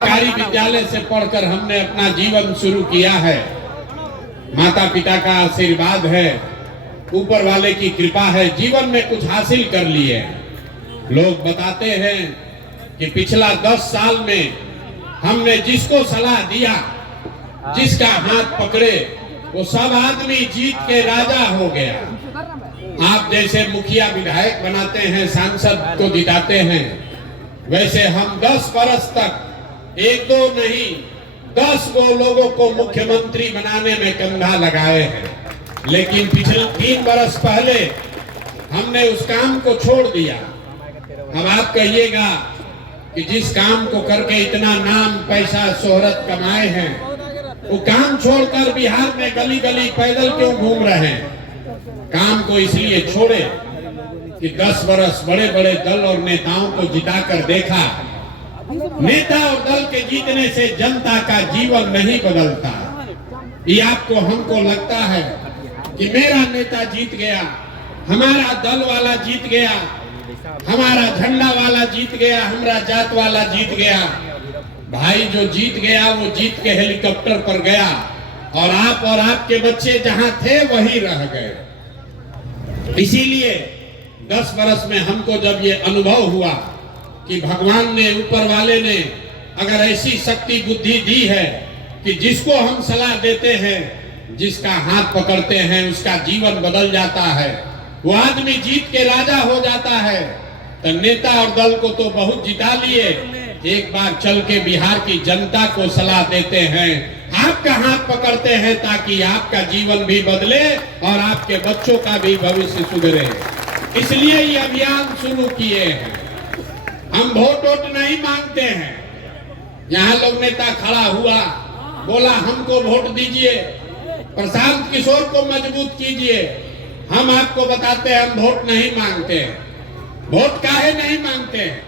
सरकारी विद्यालय से पढ़कर हमने अपना जीवन शुरू किया है। माता पिता का आशीर्वाद है, ऊपर वाले की कृपा है, जीवन में कुछ हासिल कर लिए। लोग बताते हैं कि पिछला 10 साल में हमने जिसको सलाह दिया, जिसका हाथ पकड़े, वो सब आदमी जीत के राजा हो गया। आप जैसे मुखिया विधायक बनाते हैं, सांसद को जिताते हैं, वैसे हम 10 बरस तक एक दो नहीं 10 गो लोगों को मुख्यमंत्री बनाने में कंधा लगाए हैं। लेकिन पिछले 3 बरस पहले हमने उस काम को छोड़ दिया। अब आप कहिएगा कि जिस काम को करके इतना नाम पैसा शोहरत कमाए हैं, वो काम छोड़कर बिहार में गली गली पैदल क्यों घूम रहे हैं? काम को इसलिए छोड़े कि 10 बरस बड़े बड़े दल और नेताओं को जिताकर देखा। नेता और दल के जीतने से जनता का जीवन नहीं बदलता। ये आपको हमको लगता है कि मेरा नेता जीत गया, हमारा दल वाला जीत गया, हमारा झंडा वाला जीत गया, हमारा जात वाला जीत गया। भाई जो जीत गया वो जीत के हेलीकॉप्टर पर गया और आप और आपके बच्चे जहां थे वहीं रह गए। इसीलिए 10 बरस में हमको जब ये अनुभव हुआ कि भगवान ने, ऊपर वाले ने अगर ऐसी शक्ति बुद्धि दी है कि जिसको हम सलाह देते हैं, जिसका हाथ पकड़ते हैं, उसका जीवन बदल जाता है, वो आदमी जीत के राजा हो जाता है। तो नेता और दल को तो बहुत जिता लिए, एक बार चल के बिहार की जनता को सलाह देते हैं, आपका हाथ पकड़ते हैं ताकि आपका जीवन भी बदले और आपके बच्चों का भी भविष्य सुधरे। इसलिए ये अभियान शुरू किए हैं। हम वोट नहीं मांगते हैं। यहाँ लोग नेता खड़ा हुआ, बोला हमको वोट दीजिए, प्रशांत किशोर को मजबूत कीजिए। हम आपको बताते हैं हम वोट नहीं मांगते हैं। वोट काहे नहीं मांगते हैं?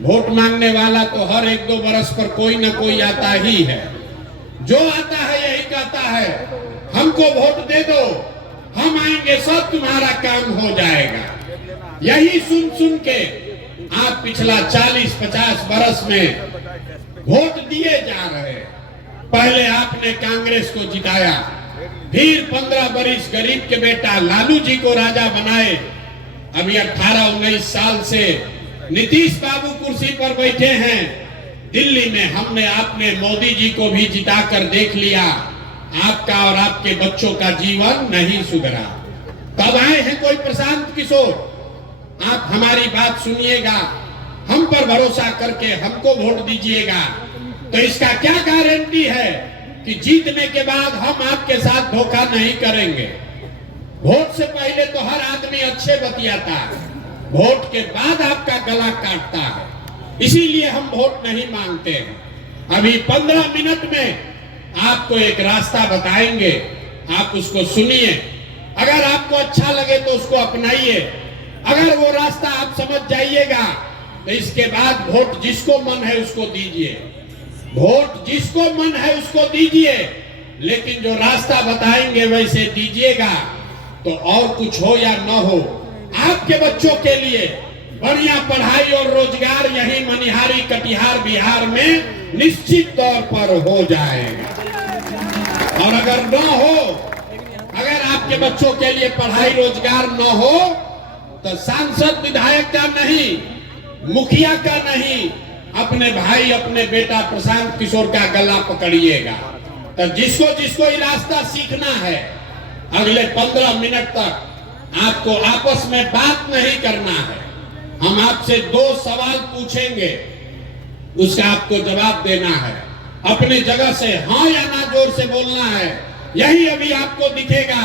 वोट मांगने वाला तो हर 1-2 बरस पर कोई न कोई आता ही है। जो आता है यही कहता है हमको वोट दे दो, हम आएंगे, सब तुम्हारा काम हो जाएगा। यही सुन सुन के आप पिछला 40-50 बरस में वोट दिए जा रहे हैं। पहले आपने कांग्रेस को जिताया, फिर 15 बरिस गरीब के बेटा लालू जी को राजा बनाए। अभी 18-19 साल से नीतीश बाबू कुर्सी पर बैठे हैं। दिल्ली में हमने आपने मोदी जी को भी जिताकर देख लिया। आपका और आपके बच्चों का जीवन नहीं सुधरा। तब आए हैं कोई प्रशांत किशोर। आप हमारी बात सुनिएगा, हम पर भरोसा करके हमको वोट दीजिएगा। तो इसका क्या गारंटी है कि जीतने के बाद हम आपके साथ धोखा नहीं करेंगे? वोट से पहले तो हर आदमी अच्छे बतियाता है, वोट के बाद आपका गला काटता है। इसीलिए हम वोट नहीं मांगते हैं। अभी 15 मिनट में आपको एक रास्ता बताएंगे, आप उसको सुनिए। अगर आपको अच्छा लगे तो उसको अपनाइए। अगर वो रास्ता आप समझ जाइएगा तो इसके बाद वोट जिसको मन है उसको दीजिए। वोट जिसको मन है उसको दीजिए, लेकिन जो रास्ता बताएंगे वैसे दीजिएगा। तो और कुछ हो या न हो, आपके बच्चों के लिए बढ़िया पढ़ाई और रोजगार यही मनिहारी कटिहार बिहार में निश्चित तौर पर हो जाएगा। और अगर न हो, अगर आपके बच्चों के लिए पढ़ाई रोजगार न हो, तो सांसद विधायक का नहीं, मुखिया का नहीं, अपने भाई अपने बेटा प्रशांत किशोर का गला पकड़िएगा। तो जिसको जिसको ये रास्ता सीखना है, अगले 15 मिनट तक आपको आपस में बात नहीं करना है। हम आपसे 2 सवाल पूछेंगे, उसका आपको जवाब देना है। अपने जगह से हाँ या ना जोर से बोलना है। यही अभी आपको दिखेगा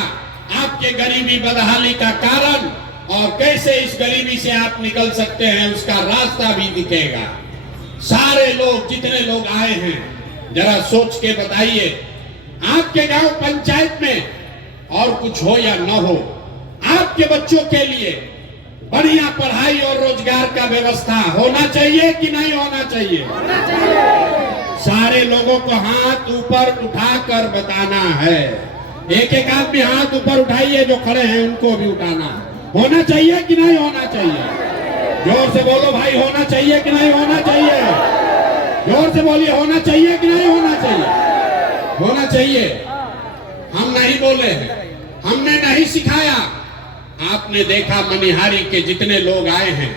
आपके गरीबी बदहाली का कारण, और कैसे इस गरीबी से आप निकल सकते हैं उसका रास्ता भी दिखेगा। सारे लोग, जितने लोग आए हैं, जरा सोच के बताइए, आपके गांव पंचायत में और कुछ हो या न हो, आपके बच्चों के लिए बढ़िया पढ़ाई और रोजगार का व्यवस्था होना चाहिए कि नहीं होना चाहिए? होना चाहिए। सारे लोगों को हाथ ऊपर उठाकर बताना है। एक एक आदमी हाथ ऊपर उठाइए, जो खड़े हैं उनको भी उठाना है। होना चाहिए कि नहीं होना चाहिए? जोर से बोलो भाई, होना चाहिए कि नहीं होना चाहिए? जोर से बोलिए, होना चाहिए कि नहीं होना चाहिए? होना चाहिए। हम नहीं बोले, हमने नहीं सिखाया। आपने देखा मनिहारी के जितने लोग आए हैं,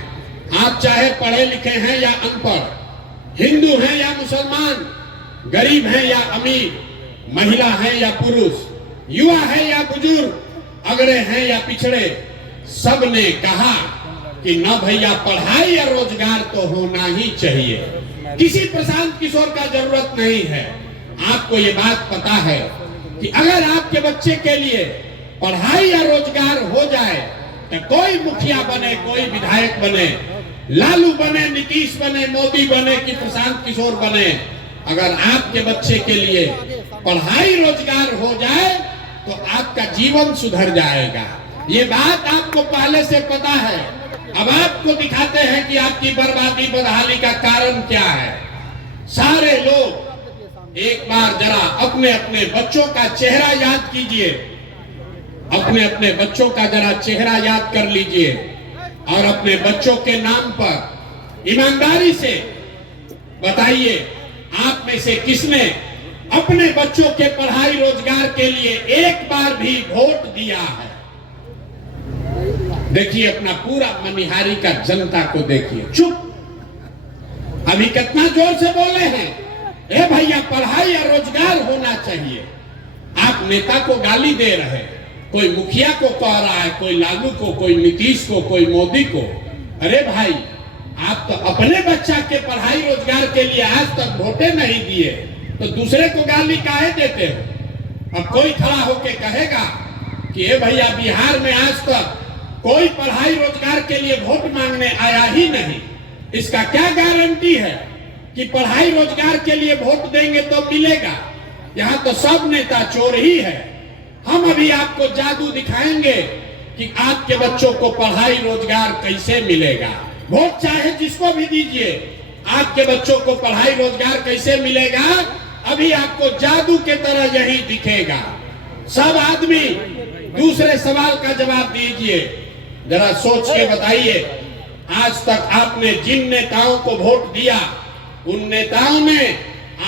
आप चाहे पढ़े लिखे हैं या अनपढ़, हिंदू हैं या मुसलमान, गरीब हैं या अमीर, महिला हैं या पुरुष, युवा है या बुजुर्ग, अगड़े हैं या पिछड़े, सब ने कहा कि न भैया पढ़ाई या रोजगार तो होना ही चाहिए। किसी प्रशांत किशोर का जरूरत नहीं है। आपको ये बात पता है कि अगर आपके बच्चे के लिए पढ़ाई या रोजगार हो जाए तो कोई मुखिया बने, कोई विधायक बने, लालू बने, नीतीश बने, मोदी बने कि प्रशांत किशोर बने, अगर आपके बच्चे के लिए पढ़ाई रोजगार हो जाए तो आपका जीवन सुधर जाएगा। ये बात आपको पहले से पता है। अब आपको दिखाते हैं कि आपकी बर्बादी बदहाली का कारण क्या है। सारे लोग एक बार जरा अपने अपने बच्चों का चेहरा याद कीजिए, अपने अपने बच्चों का जरा चेहरा याद कर लीजिए और अपने बच्चों के नाम पर ईमानदारी से बताइए, आप में से किसने अपने बच्चों के पढ़ाई रोजगार के लिए एक बार भी वोट दिया है? देखिए अपना पूरा मनिहारी का जनता को देखिए। चुप, अभी कितना जोर से बोले हैं, ए भैया पढ़ाई या रोजगार होना चाहिए। आप नेता को गाली दे रहे हैं, कोई मुखिया को कह रहा है, कोई लालू को, कोई नीतीश को, कोई मोदी को। अरे भाई, आप तो अपने बच्चा के पढ़ाई रोजगार के लिए आज तक वोटे नहीं दिए तो दूसरे को गाली काहे देते हो? अब कोई खड़ा होके कहेगा कि ए भैया बिहार में आज तक कोई पढ़ाई रोजगार के लिए वोट मांगने आया ही नहीं, इसका क्या गारंटी है कि पढ़ाई रोजगार के लिए वोट देंगे तो मिलेगा? यहाँ तो सब नेता चोर ही है। हम अभी आपको जादू दिखाएंगे कि आपके बच्चों को पढ़ाई रोजगार कैसे मिलेगा। वोट चाहे जिसको भी दीजिए, आपके बच्चों को पढ़ाई रोजगार कैसे मिलेगा, अभी आपको जादू के तरह यही दिखेगा। सब आदमी दूसरे सवाल का जवाब दीजिए, जरा सोच के बताइए, आज तक आपने जिन नेताओं को वोट दिया, उन नेताओं ने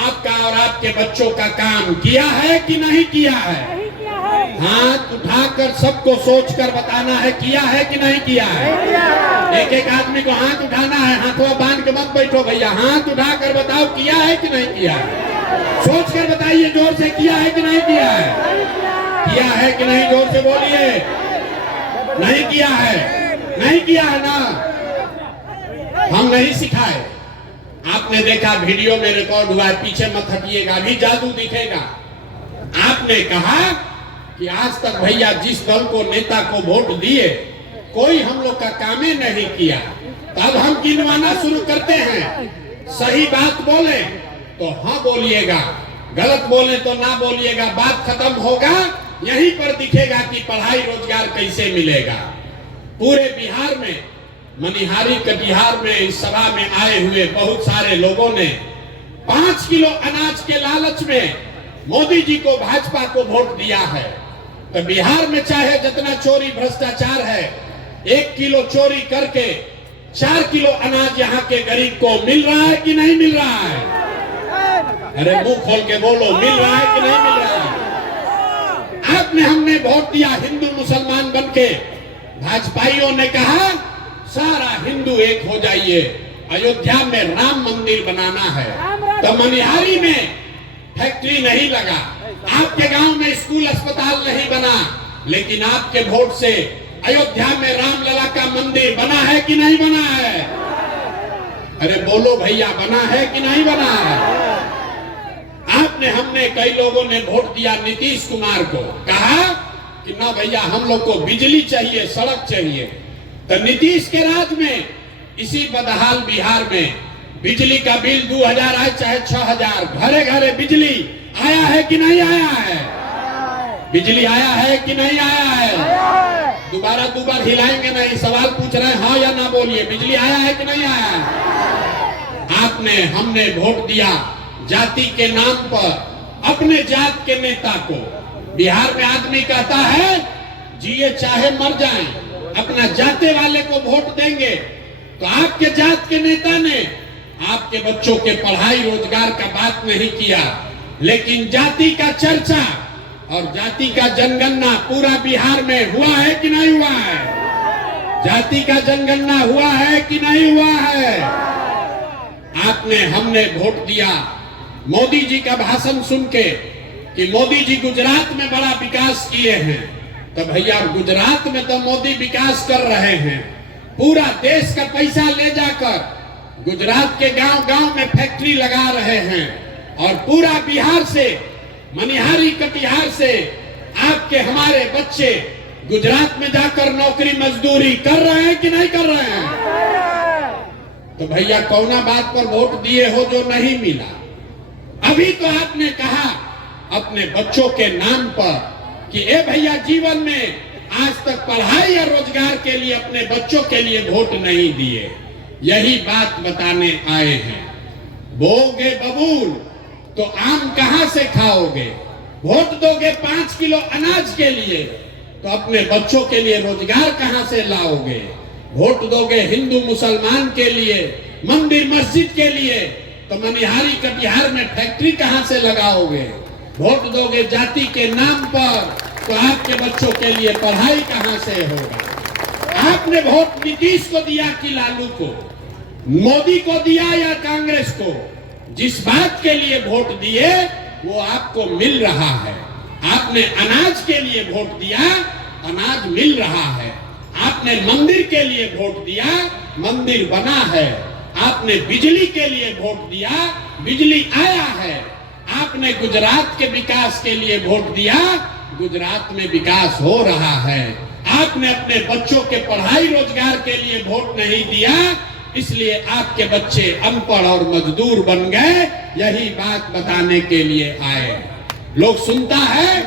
आपका और आपके बच्चों का काम किया है कि नहीं किया है? हाथ उठाकर सबको सोचकर बताना है, किया है कि नहीं किया है? एक एक आदमी को हाथ उठाना है, हाथों बांध के मत बैठो भैया, हाथ उठाकर बताओ किया है कि नहीं किया है? सोच कर बताइए जोर से, किया है कि नहीं किया है? किया है कि नहीं? जोर से बोलिए। नहीं किया है, नहीं किया है ना? हम नहीं सिखाए। आपने देखा वीडियो में रिकॉर्ड हुआ है, पीछे मत हटिएगा, अभी जादू दिखेगा। आपने कहा कि आज तक भैया जिस दल को नेता को वोट दिए कोई हम लोग का काम ही नहीं किया, तब हम गिनवाना शुरू करते हैं। सही बात बोले तो हाँ बोलिएगा, गलत बोले तो ना बोलिएगा, बात खत्म होगा। यहीं पर दिखेगा कि पढ़ाई रोजगार कैसे मिलेगा। पूरे बिहार में, मनिहारी के बिहार में इस सभा में आए हुए बहुत सारे लोगों ने 5 किलो अनाज के लालच में मोदी जी को, भाजपा को वोट दिया है। तो बिहार में चाहे जितना चोरी भ्रष्टाचार है, 1 किलो चोरी करके 4 किलो अनाज यहाँ के गरीब को मिल रहा है कि नहीं मिल रहा है? अरे मुंह खोल के बोलो, मिल रहा है कि नहीं मिल रहा है? आपने, हमने वोट दिया हिंदू मुसलमान बनके, भाजपाइयों ने कहा सारा हिंदू एक हो जाइए, अयोध्या में राम मंदिर बनाना है। तो मनिहारी में फैक्ट्री नहीं लगा, आपके गांव में स्कूल अस्पताल नहीं बना, लेकिन आपके वोट से अयोध्या में रामलला का मंदिर बना है कि नहीं बना है? अरे बोलो भैया, बना है कि नहीं बना है? आपने, हमने, कई लोगों ने वोट दिया नीतीश कुमार को, कहा कि ना भैया हम लोग को बिजली चाहिए, सड़क चाहिए। तो नीतीश के राज में इसी बदहाल बिहार में बिजली का बिल 2000 आए चाहे 6000, घरे घरे बिजली आया है कि नहीं आया है? बिजली आया है कि नहीं आया है? दोबारा दोबारा हिलाएंगे नहीं, सवाल पूछ रहे हैं, हाँ या ना बोलिए, बिजली आया है कि नहीं आया है? आपने, हमने वोट दिया जाति के नाम पर अपने जात के नेता को। बिहार में आदमी कहता है जिए चाहे मर जाएं, अपना जाते वाले को वोट देंगे। तो आपके जात के नेता ने आपके बच्चों के पढ़ाई रोजगार का बात नहीं किया, लेकिन जाति का चर्चा और जाति का जनगणना पूरा बिहार में हुआ है कि नहीं हुआ है? जाति का जनगणना हुआ है कि नहीं हुआ है? हमने वोट दिया मोदी जी का भाषण सुन के कि मोदी जी गुजरात में बड़ा विकास किए हैं, तो भैया गुजरात में तो मोदी विकास कर रहे हैं, पूरा देश का पैसा ले जाकर गुजरात के गांव-गांव में फैक्ट्री लगा रहे हैं और पूरा बिहार से मनिहारी कटिहार से आपके हमारे बच्चे गुजरात में जाकर नौकरी मजदूरी कर रहे हैं कि नहीं कर रहे हैं? तो भैया कौना बात पर वोट दिए हो जो नहीं मिला? अभी तो आपने कहा अपने बच्चों के नाम पर कि ए भैया जीवन में आज तक पढ़ाई या रोजगार के लिए अपने बच्चों के लिए वोट नहीं दिए। यही बात बताने आए हैं। बोगे बबूल तो आम कहां से खाओगे? वोट दोगे 5 किलो अनाज के लिए तो अपने बच्चों के लिए रोजगार कहां से लाओगे? वोट दोगे हिंदू मुसलमान के लिए, मंदिर मस्जिद के लिए तो मनिहारी कटिहार में फैक्ट्री कहां से लगाओगे? वोट दोगे जाति के नाम पर तो आपके बच्चों के लिए पढ़ाई कहां से होगा? आपने वोट नीतीश को दिया कि लालू को, मोदी को दिया या कांग्रेस को? जिस बात के लिए वोट दिए वो आपको मिल रहा है। आपने अनाज के लिए वोट दिया, अनाज मिल रहा है। आपने मंदिर के लिए वोट दिया, मंदिर बना है। आपने बिजली के लिए वोट दिया, बिजली आया है। आपने गुजरात के विकास के लिए वोट दिया, गुजरात में विकास हो रहा है। आपने अपने बच्चों के पढ़ाई रोजगार के लिए वोट नहीं दिया, इसलिए आपके बच्चे अनपढ़ और मजदूर बन गए। यही बात बताने के लिए आए। लोग सुनता है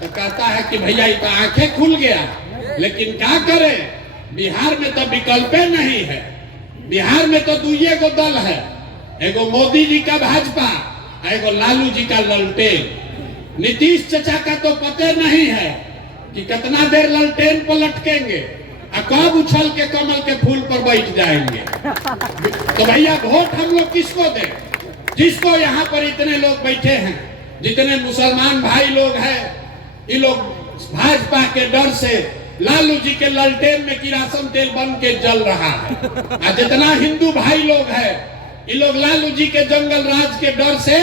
तो कहता है कि भैया ये तो आंखें खुल गया, लेकिन क्या करें? बिहार में तो विकल्प नहीं है। बिहार में तो दुइये को दल है, एगो मोदी जी का भाजपा, एगो लालू जी का ललटेन। नीतीश चचा का तो पता नहीं है कि कितना देर ललटेन पर लटकेंगे और कब उछल के कमल के फूल पर बैठ जाएंगे। तो भैया वोट हम लोग किसको दें? जिसको यहाँ पर इतने लोग बैठे हैं, जितने मुसलमान भाई लोग हैं, ये लोग भाजपा के डर से लालू जी के ललटेन में किरासन तेल बन के जल रहा है। और जितना हिंदू भाई लोग हैं, ये लोग लालू जी के जंगल राज के डर से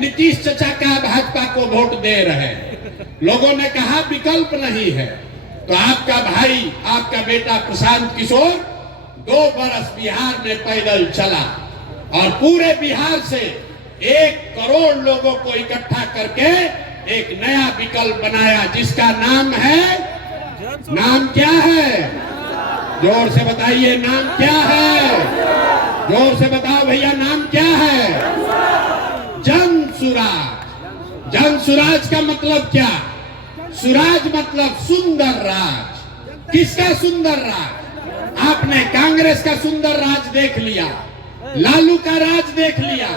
नीतीश चचा का भाजपा को वोट दे रहे हैं। लोगों ने कहा विकल्प नहीं है, तो आपका भाई, आपका बेटा प्रशांत किशोर 2 बरस बिहार में पैदल चला और पूरे बिहार से 1 करोड़ लोगों को इकट्ठा करके एक नया विकल्प बनाया, जिसका नाम है, नाम क्या है? जोर से बताइए, नाम क्या है? जोर से बताओ भैया, नाम क्या है? जन सुराज। जन सुराज का मतलब क्या? सुराज मतलब सुंदर राज। किसका सुंदर राज? आपने कांग्रेस का सुंदर राज देख लिया, लालू का राज देख लिया,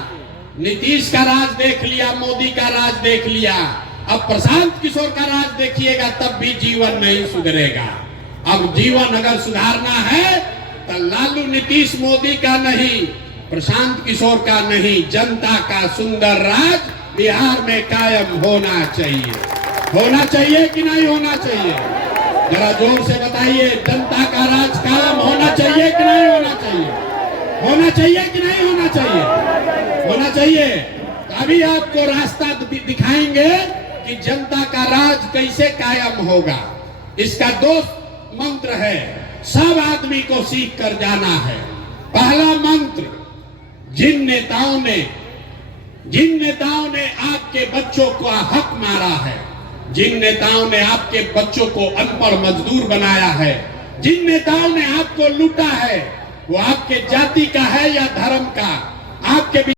नीतीश का राज देख लिया, मोदी का राज देख लिया। अब प्रशांत किशोर का राज देखिएगा, तब भी जीवन नहीं सुधरेगा। अब जीवन अगर सुधारना है तो लालू नीतीश मोदी का नहीं, प्रशांत किशोर का नहीं, जनता का सुंदर राज बिहार में कायम होना चाहिए। होना चाहिए कि नहीं होना चाहिए? जरा जोर से बताइए, जनता का राज कायम होना चाहिए कि नहीं होना चाहिए? होना चाहिए कि नहीं होना चाहिए? होना चाहिए। अभी आपको रास्ता दिखाएंगे कि जनता का राज कैसे कायम होगा। इसका 2 मंत्र है, सब आदमी को सीख कर जाना है। पहला मंत्र, जिन नेताओं ने आपके बच्चों को हक मारा है, जिन नेताओं ने आपके बच्चों को अनपढ़ मजदूर बनाया है, जिन नेताओं ने आपको लूटा है, वो आपके जाति का है या धर्म का, आपके